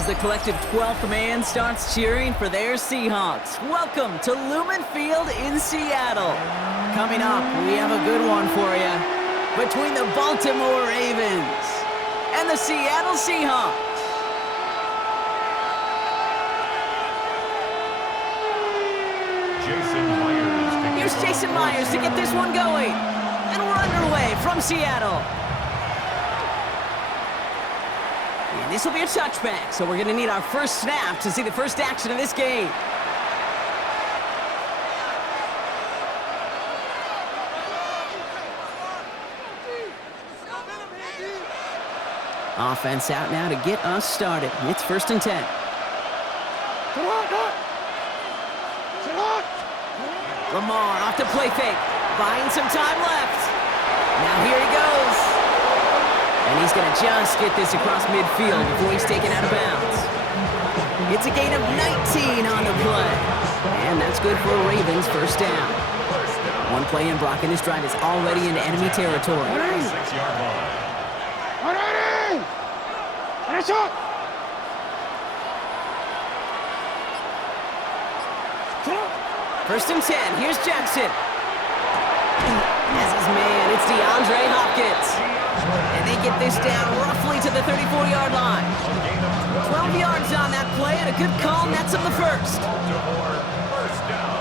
as the collective 12th man starts cheering for their Seahawks. Welcome to Lumen Field in Seattle. Coming up, we have a good one for you. Between the Baltimore Ravens and the Seattle Seahawks. Here's Jason Myers to get this one going. And we're underway from Seattle. And this will be a touchback, so we're going to need our first snap to see the first action of this game. Offense out now to get us started. It's 1st and 10. Lamar off the play fake. Buying some time left. Now here he goes. And he's going to just get this across midfield before he's taken out of bounds. It's a gain of 19 on the play. And that's good for a Ravens first down. One play in, Brock, and this drive is already into enemy territory. 6-yard line. First and 10, here's Jackson. As his man, it's DeAndre Hopkins. And they get this down roughly to the 34-yard line. 12 yards on that play, and a good call nets him the first. First down.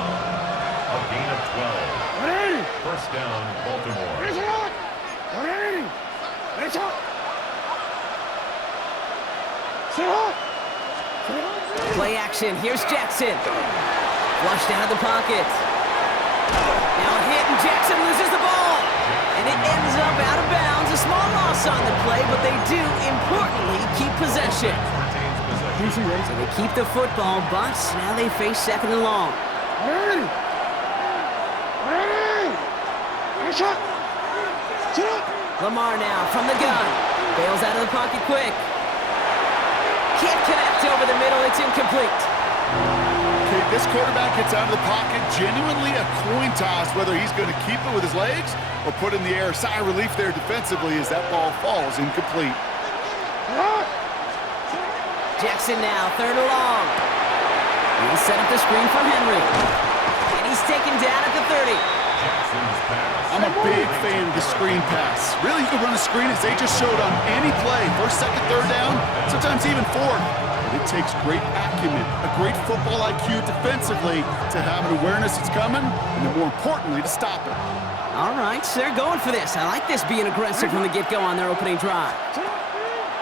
A gain of 12. First down, Baltimore. Play action, here's Jackson. Flushed out of the pocket. Now a hit, and Jackson loses the ball. And it ends up out of bounds. A small loss on the play, but they do, importantly, keep possession. So they keep the football, but now they face 2nd and long. Lamar now from the gun. Bails out of the pocket quick. Can't connect over the middle. It's incomplete. Okay, this quarterback gets out of the pocket. Genuinely a coin toss whether he's going to keep it with his legs or put in the air. Sigh of relief there defensively as that ball falls incomplete. Jackson now, 3rd and long. He'll set up the screen for Henry. And he's taken down at the 30. Jackson's pass. I'm a big fan of the screen pass. Really, you can run a screen as they just showed on any play. 1st, 2nd, 3rd down, sometimes even 4th. It takes great acumen, a great football IQ defensively to have an awareness it's coming, and then more importantly, to stop it. All right, so they're going for this. I like this being aggressive from the get-go on their opening drive.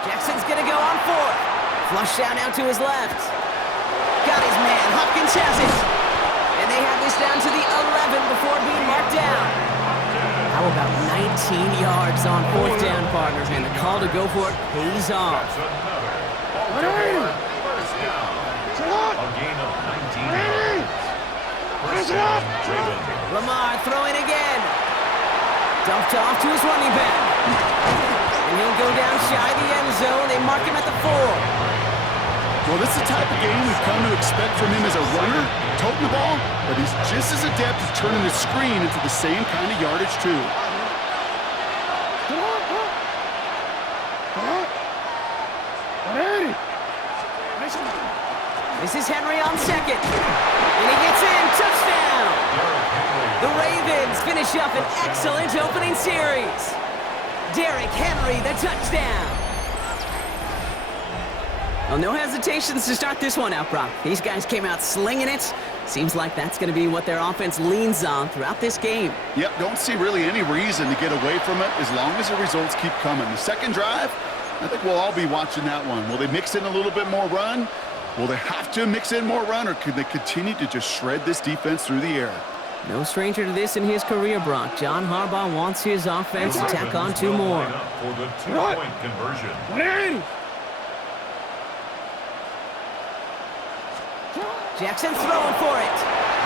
Jackson's going to go on 4th. Flush down now to his left. Got his man. Hopkins has it. And they have this down to the 11 before being marked down. How about 19 yards on 4th down, partner? And the call to go for it pays off. Baltimore, first down. A gain of 19 yards. First down, Ravens. Lamar throwing again. Dumped off to his running back. And he'll go down shy of the end zone. They mark him at the 4. Well, this is the type of game we've come to expect from him as a runner, toting the ball, but he's just as adept at turning the screen into the same kind of yardage, too. This is Henry on 2nd. And he gets in. Touchdown! The Ravens finish up an excellent opening series. Derrick Henry, the touchdown. Well, no hesitations to start this one out, Brock. These guys came out slinging it. Seems like that's going to be what their offense leans on throughout this game. Yep, don't see really any reason to get away from it as long as the results keep coming. The second drive, I think we'll all be watching that one. Will they mix in a little bit more run? Will they have to mix in more run, or could they continue to just shred this defense through the air? No stranger to this in his career, Brock. John Harbaugh wants his offense to tack on 2 more. For the 2-point conversion. Jackson throwing for it.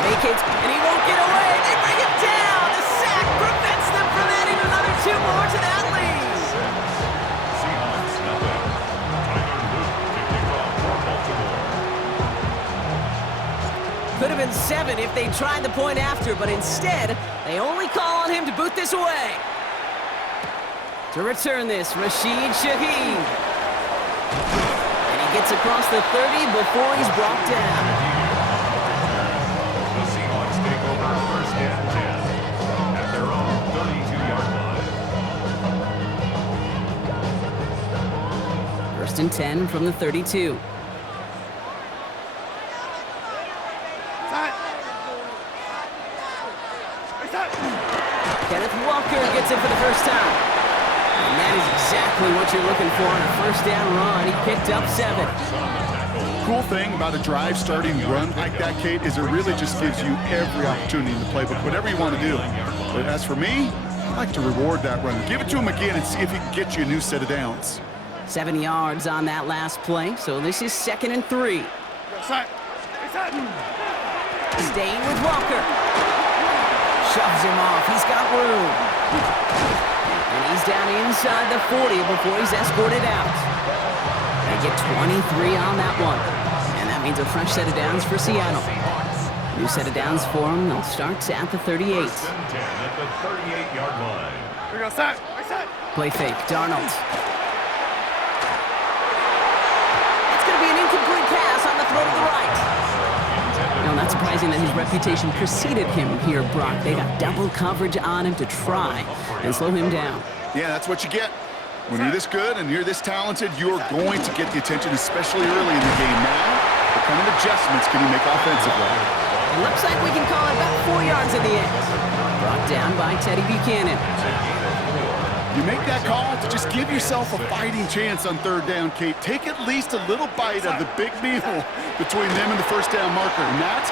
Vacates, and he won't get away. They bring him down. The sack prevents them from adding another 2 more to that lead. Seahawks, nothing. Tyler Luke kicking off for Baltimore. Could have been 7 if they tried the point after, but instead, they only call on him to boot this away. To return this, Rashid Shaheed. And he gets across the 30 before he's brought down. The Seahawks take over first and 10 at their own 32-yard line. First and 10 from the 32. Kenneth Walker gets it for the first time. And that is exactly what you're looking for on a first down run. He picked up 7. Cool thing about a drive starting run like that, Kate, is it really just gives you every opportunity in the playbook, whatever you want to do. But as for me, I like to reward that run. Give it to him again and see if he can get you a new set of downs. 7 yards on that last play, so this is 2nd and 3. Staying with Walker. Shoves him off. He's got room. And he's down inside the 40 before he's escorted out. They get 23 on that one. And that means a fresh set of downs for Seattle. New set of downs for them. They'll start at the 38. First and 10 at the 38-yard line. Play fake. Darnold. It's going to be an incomplete pass on the throw to the right. No, not surprising that his reputation preceded him here, Brock. They got double coverage on him to try and slow him down. Yeah, that's what you get. When you're this good and you're this talented, you're going to get the attention, especially early in the game. Now, what kind of adjustments can you make offensively? It looks like we can call it about 4 yards in the end. Brought down by Teddy Buchanan. You make that call to just give yourself a fighting chance on third down, Kate. Take at least a little bite of the big meal between them and the first down marker. And that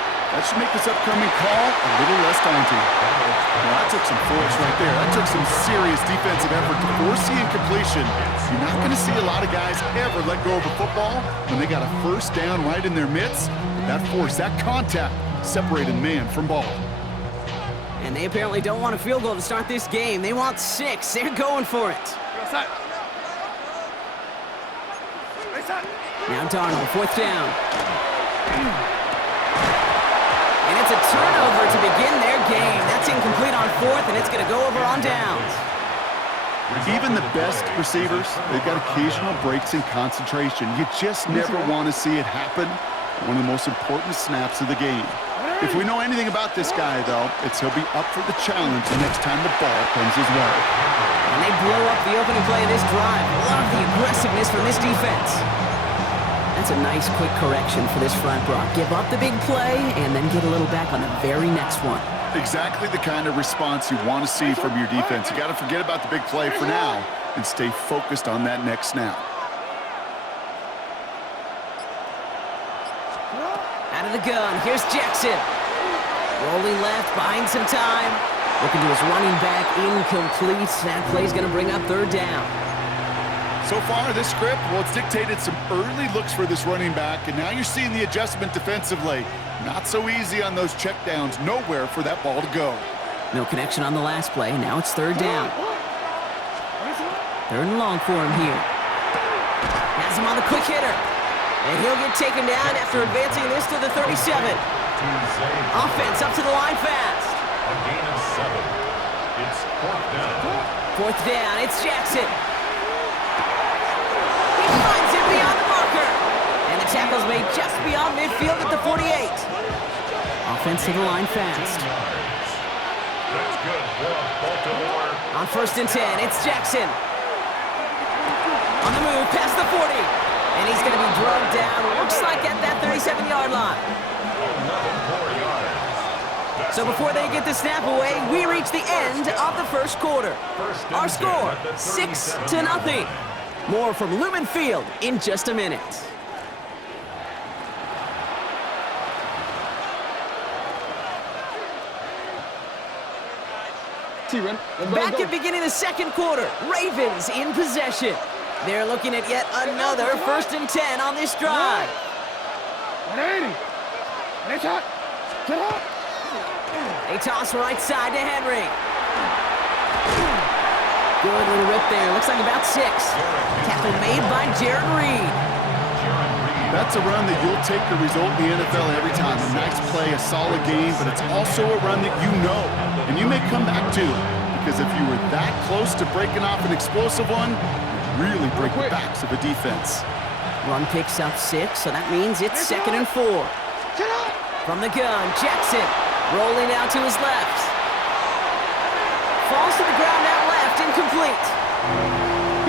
should make this upcoming call a little less daunting. Well, that took some force right there. That took some serious defensive effort to force the incompletion. You're not going to see a lot of guys ever let go of a football when they got a first down right in their midst. That force, that contact, separated man from ball. And they apparently don't want a field goal to start this game. They want 6. They're going for it. Now Darnold, 4th down. And it's a turnover to begin their game. That's incomplete on 4th, and it's going to go over on downs. Even the best receivers, they've got occasional breaks in concentration. You just never want to see it happen. One of the most important snaps of the game. If we know anything about this guy, though, it's he'll be up for the challenge the next time the ball comes his way. And they blow up the opening play of this drive. Love the aggressiveness from this defense. That's a nice quick correction for this front, Brock. Give up the big play and then get a little back on the very next one. Exactly the kind of response you want to see from your defense. You got to forget about the big play for now and stay focused on that next snap. Out of the gun, here's Jackson. Rolling left, buying some time. Looking to his running back, incomplete. That play's going to bring up 3rd down. So far, this script, well, it's dictated some early looks for this running back, and now you're seeing the adjustment defensively. Not so easy on those checkdowns. Nowhere for that ball to go. No connection on the last play. Now it's 3rd down. 3rd and long for him here. Has him on the quick hitter. And he'll get taken down after advancing this to the 37. Offense up to the line fast. A gain of 7. It's 4th down. 4th down, it's Jackson. He finds it beyond the marker. And the tackle's made just beyond midfield at the 48. Offense to the line fast. That's good for Baltimore. On 1st and 10, it's Jackson. On the move, past the 40. And he's going to be drugged down, looks like at that 37-yard line. So before they get the snap away, we reach the end of the first quarter. Our score, 6-0. More from Lumen Field in just a minute. Back at beginning of the second quarter, Ravens in possession. They're looking at yet another 1st and 10 on this drive. They toss right side to Henry. Good little rip there. Looks like about 6. Tackle made by Jared Reed. That's a run that you'll take the result in the NFL every time. A nice play, a solid game, but it's also a run that you know, and you may come back to. Because if you were that close to breaking off an explosive one, really break the backs of a defense. Run picks up 6, so that means it's 2nd and 4. From the gun, Jackson rolling out to his left. Falls to the ground out left, incomplete.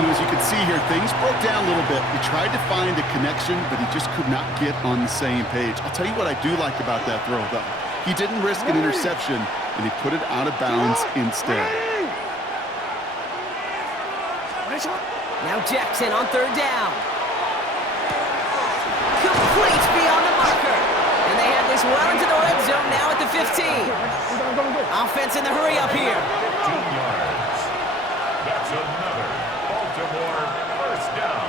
As you can see here, things broke down a little bit. He tried to find a connection, but he just could not get on the same page. I'll tell you what I do like about that throw, though. He didn't risk an interception, and he put it out of bounds instead. Now Jackson on 3rd down. Complete beyond the marker. And they have this well into the red zone now at the 15. Offense in the hurry up here. 15 yards. That's another Baltimore first down.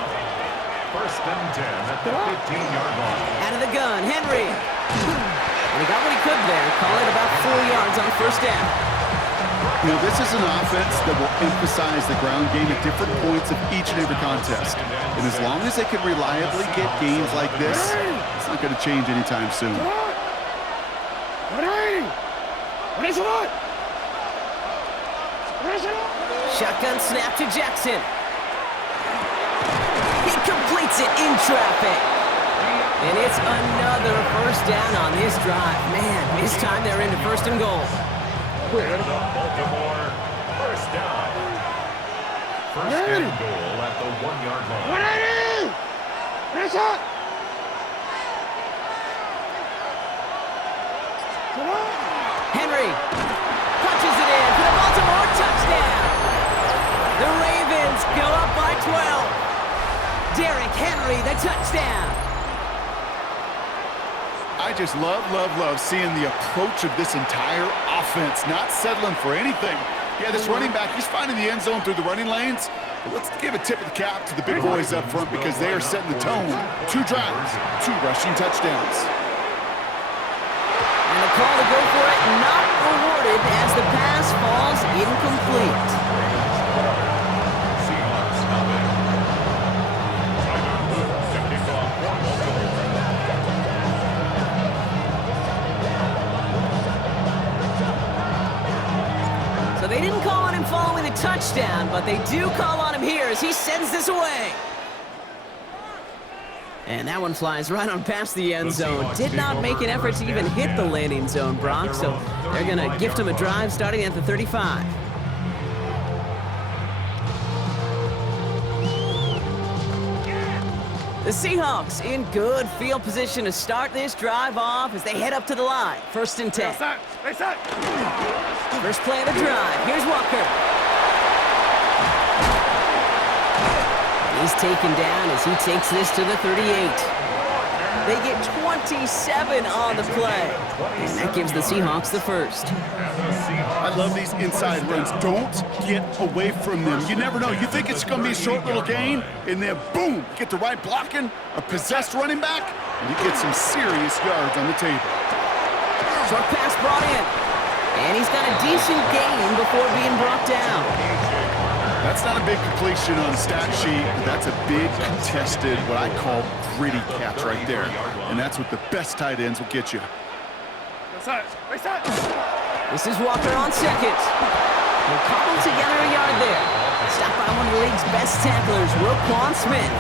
1st and 10 at the 15-yard line. Out of the gun, Henry. And he got what he could there. Call it about 4 yards on 1st down. You know, this is an offense that will emphasize the ground game at different points of each and every contest. And as long as they can reliably get games like this, it's not going to change anytime soon. Shotgun snap to Jackson. He completes it in traffic. And it's another 1st down on this drive. Man, this time they're into 1st and goal. Baltimore first down. 1st and goal at the 1-yard line. Henry punches it in for the Baltimore touchdown. The Ravens go up by 12. Derrick Henry, the touchdown. I just love seeing the approach of this entire offense, not settling for anything. Yeah, this running back, he's finding the end zone through the running lanes. But let's give a tip of the cap to the big boys up front because they are setting the tone. 2 drives, 2 rushing touchdowns. And the call to go for it not rewarded as the pass falls incomplete. Seahawks have it. To kick off for Baltimore. So they didn't call on him following the touchdown, but they do call on him here as he sends this away. And that one flies right on past the end zone. Did not make an effort to even hit the landing zone, Brock, so they're going to gift him a drive starting at the 35. The Seahawks in good field position to start this drive off as they head up to the line. 1st and 10. First play of the drive. Here's Walker. He's taken down as he takes this to the 38. They get 27 on the play, and that gives the Seahawks the first. I love these inside runs. Don't get away from them. You never know. You think it's going to be a short little gain, and then boom, get the right blocking, a possessed running back, and you get some serious yards on the table. Short pass brought in, and he's got a decent gain before being brought down. That's not a big completion on the stat sheet, but that's a big contested, what I call gritty catch right there. And that's what the best tight ends will get you. This is Walker on 2nd. They'll cobble together a yard there. Stopped by one of the league's best tacklers, Roquan Smith.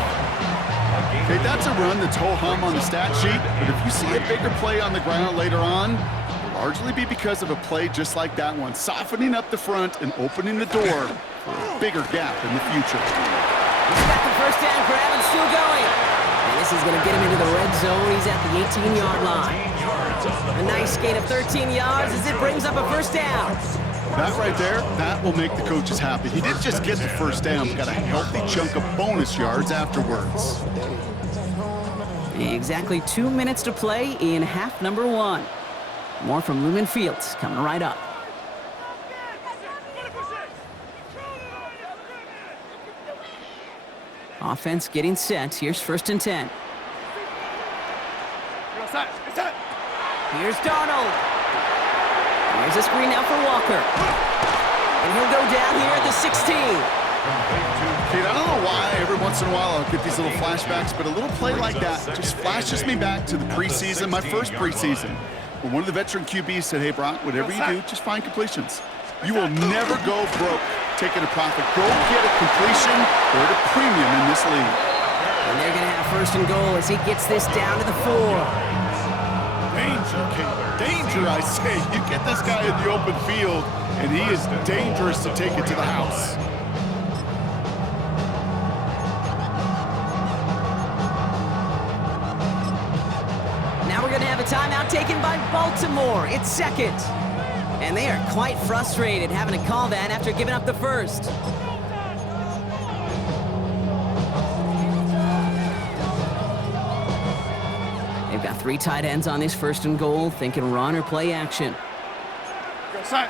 Okay, that's a run that's ho-hum on the stat sheet, but if you see a bigger play on the ground later on, it'll largely be because of a play just like that one, softening up the front and opening the door for a bigger gap in the future. He's got the 1st down grab and still going. And this is going to get him into the red zone. He's at the 18-yard line. A nice gain of 13 yards as it brings up a 1st down. That right there, that will make the coaches happy. He didn't just get the 1st down, but got a healthy chunk of bonus yards afterwards. Exactly 2 minutes to play in half number 1. More from Lumen Fields coming right up. Offense getting set. Here's 1st and 10. Here's Darnold. Here's a screen now for Walker. And he'll go down here at the 16. Kate, I don't know why every once in a while I'll get these little flashbacks, but a little play like that just flashes me back to the preseason, my first preseason, when one of the veteran QBs said, hey, Brock, whatever you do, just find completions. You will never go broke taking a profit. Go get a completion or at a premium in this league. And they're going to have first and goal as he gets this down to the 4. Danger, Kate. Danger, I say. You get this guy in the open field, and he is dangerous to take it to the house. Now we're going to have a timeout taken by Baltimore. It's second. And they are quite frustrated having to call that after giving up the first. They've got 3 tight ends on this first and goal, thinking run or play action. Go side.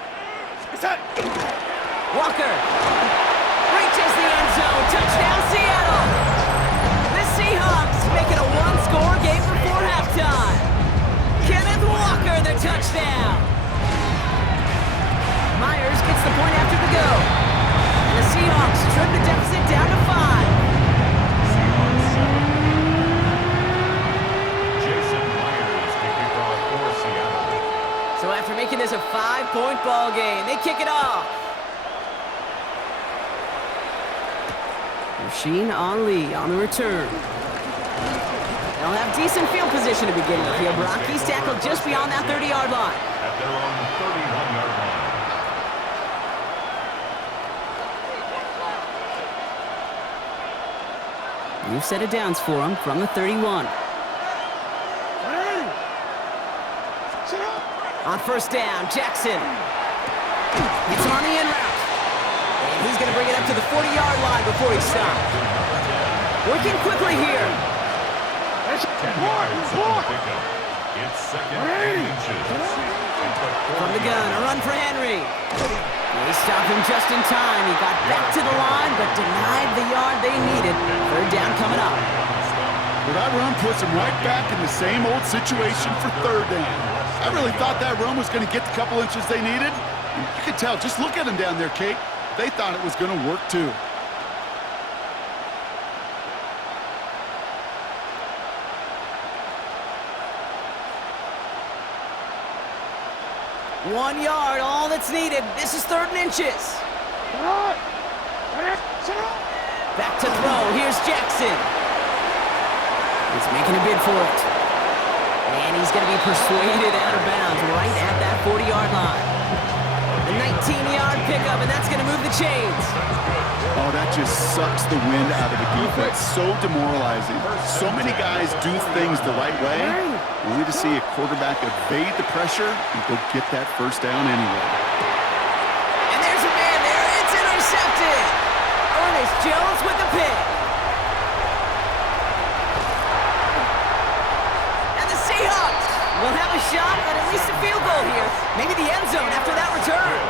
Go side. Walker reaches the end zone. Touchdown, Seattle. The Seahawks make it a 1-score game before halftime. Kenneth Walker, the touchdown. Myers gets the point after the go. And the Seahawks trim the deficit down to 5. Seahawks 7. Jason Myers to kick off for Seattle. So after making this a 5-point ball game, they kick it off. Rasheen Ali on the return. They'll have decent field position to begin with here. Brock, he's tackled just beyond that 30-yard line. At their own 31-yard line. New set of downs for him from the 31. On first down, Jackson. It's on the in route. And he's going to bring it up to the 40-yard line before he stops. Working quickly here. 10 yards on the pickup. It's second and inches. From the gun, a run for Henry. They stopped him just in time. He got back to the line, but denied the yard they needed. Third down coming up. Well, that run puts him right back in the same old situation for third down. I really thought that run was going to get the couple inches they needed. And you could tell, just look at him down there, Kate. They thought it was going to work too. One yard, all that's needed. This is third and inches. Back to throw. Here's Jackson. He's making a bid for it. And he's going to be persuaded out of bounds right at that 40-yard line. The 19-yard pickup, and that's going to move the chains. Oh, that just sucks the wind out of the defense. So demoralizing. So many guys do things the right way, only to see a quarterback evade the pressure and go get that first down anyway. And there's a man there. It's intercepted. Ernest Jones with the pick. And the Seahawks will have a shot at least a field goal here. Maybe the end zone after that return.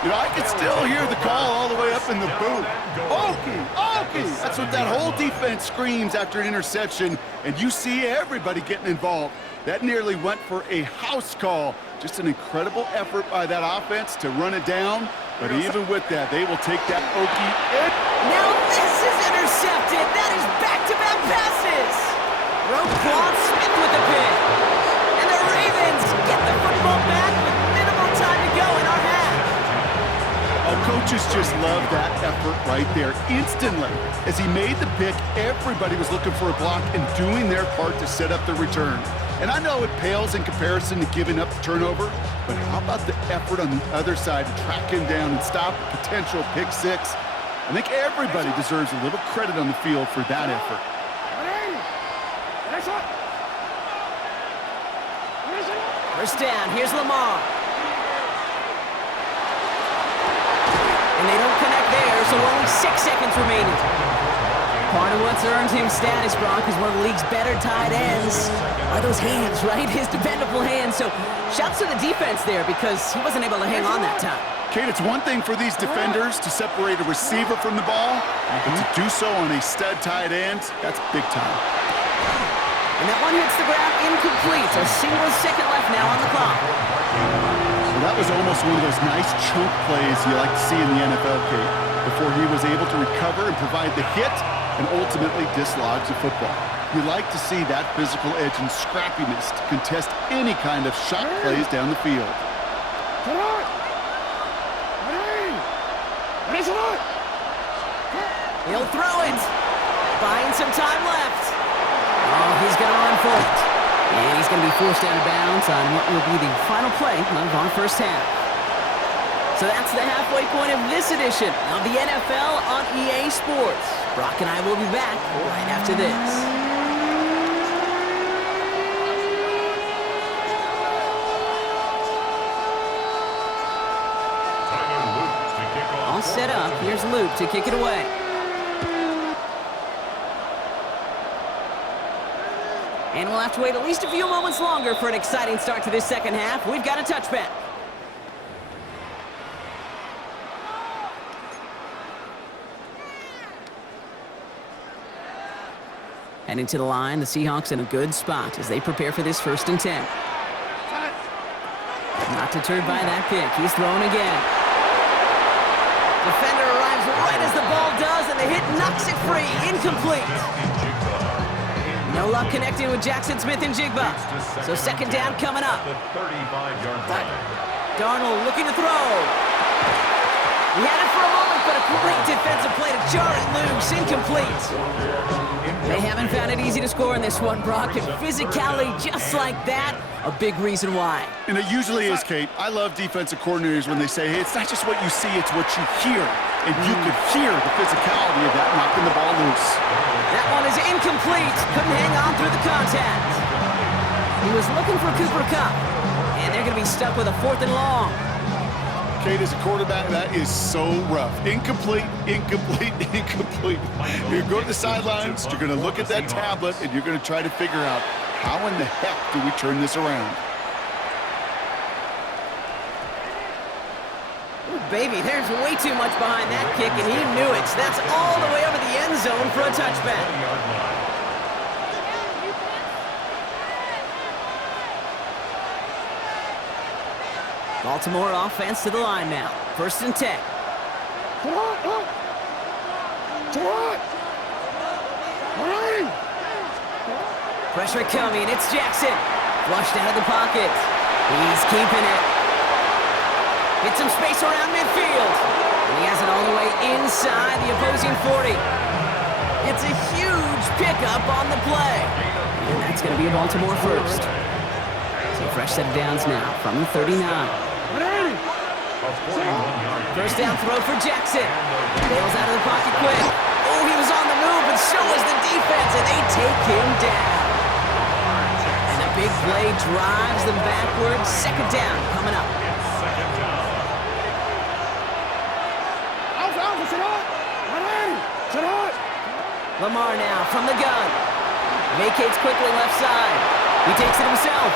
You know, I can still hear the call all the way up in the booth. Okie, Okie! That's what that whole defense screams after an interception, and you see everybody getting involved. That nearly went for a house call. Just an incredible effort by that offense to run it down, but even with that, they will take that Okie in. Now this is intercepted. That is back-to-back passes. Roquan Smith with the pick. And the Ravens get the football back with minimal time to go in our half. Oh, coaches just love that effort right there. Instantly, as he made the pick, everybody was looking for a block and doing their part to set up the return. And I know it pales in comparison to giving up the turnover, but how about the effort on the other side to track him down and stop a potential pick six? I think everybody deserves a little credit on the field for that effort. First down, here's Lamar. And they don't connect there, so only 6 seconds remaining. Part of what's earned him status, Brock, is one of the league's better tight ends. Are those hands, right? His dependable hands. So shouts to the defense there because he wasn't able to hang on that time. Kate, it's one thing for these defenders to separate a receiver from the ball, but to do so on a stud tight end, that's big time. And that one hits the ground incomplete. A single second left now on the clock. So that was almost one of those nice chunk plays you like to see in the NFL, Kate, before he was able to recover and provide the hit and ultimately dislodge the football. You like to see that physical edge and scrappiness to contest any kind of shot plays down the field. He'll throw it. Buying some time left. going to be forced out of bounds on what will be the final play of our first half. So that's the halfway point of this edition of the NFL on EA Sports. Brock and I will be back right after this. All set up. Here's Luke to kick it away. And we'll have to wait at least a few moments longer for an exciting start to this second half. We've got a touchback. Heading to the line, the Seahawks in a good spot as they prepare for this 1st and 10. Not deterred by that pick. He's throwing again. Defender arrives right as the ball does, and the hit knocks it free. Incomplete. No luck connecting with Jackson Smith-Njigba. So 2nd down coming up. Darnold looking to throw. He had it for a moment, but a great defensive play to jar it loose. Incomplete. They haven't found it easy to score in this one, Brock, and physicality just like that, a big reason why. And it usually is, Kate. I love defensive coordinators when they say, hey, it's not just what you see, it's what you hear. And you could hear the physicality of that knocking the ball loose. That one is incomplete. Couldn't hang on through the contact. He was looking for Cooper Kupp, and they're going to be stuck with a 4th and long. Kate, as a quarterback, that is so rough. Incomplete, incomplete, incomplete. You're going to the sidelines, you're going to look at that tablet, and you're going to try to figure out how in the heck do we turn this around? Ooh, baby, there's way too much behind that kick, and he knew it. That's all the way over the end zone for a touchback. Baltimore offense to the line now. 1st and 10. Pressure coming. It's Jackson. Flushed out of the pocket. He's keeping it. Hits some space around midfield. And he has it all the way inside the opposing 40. It's a huge pickup on the play. And that's going to be a Baltimore 1st. So fresh set of downs now from the 39. 1st down throw for Jackson. Bails out of the pocket quick. Oh, he was on the move, but so was the defense, and they take him down. And a big play drives them backwards. 2nd down coming up. Lamar now from the gun. Vacates quickly left side. He takes it himself.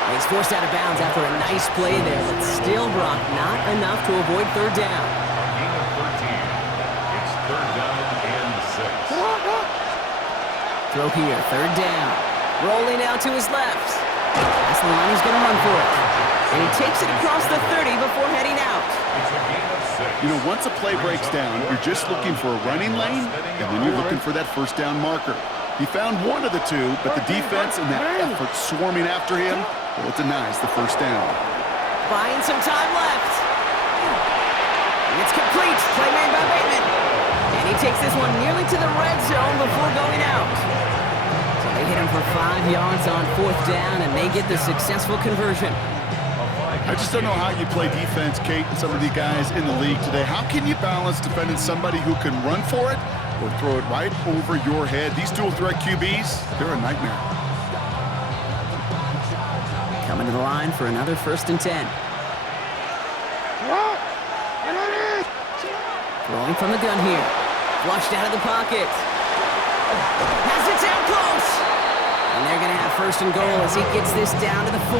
And he's forced out of bounds after a nice play there, but still, Brock, not enough to avoid 3rd down. Gain of 13. It's 3rd down and 6. Throw here, 3rd down. Rolling out to his left. That's the line, he's going to run for it. And he takes it across the 30 before heading out. It's a gain of 6. You know, once a play breaks down, you're just looking for a running lane, and then you're looking for that 1st down marker. He found one of the two, but the defense and that effort swarming after him, well, it denies the 1st down. Buying some time left. And it's complete. Play made by Bateman. And he takes this one nearly to the red zone before going out. So they hit him for 5 yards on 4th down, and they get the successful conversion. I just don't know how you play defense, Kate, and some of the guys in the league today. How can you balance defending somebody who can run for it or throw it right over your head? These dual threat QBs, they're a nightmare. Coming to the line for another 1st and 10. Throwing from the gun here. Flushed out of the pocket. Has it down close. And they're going to have 1st and goal as he gets this down to the 4.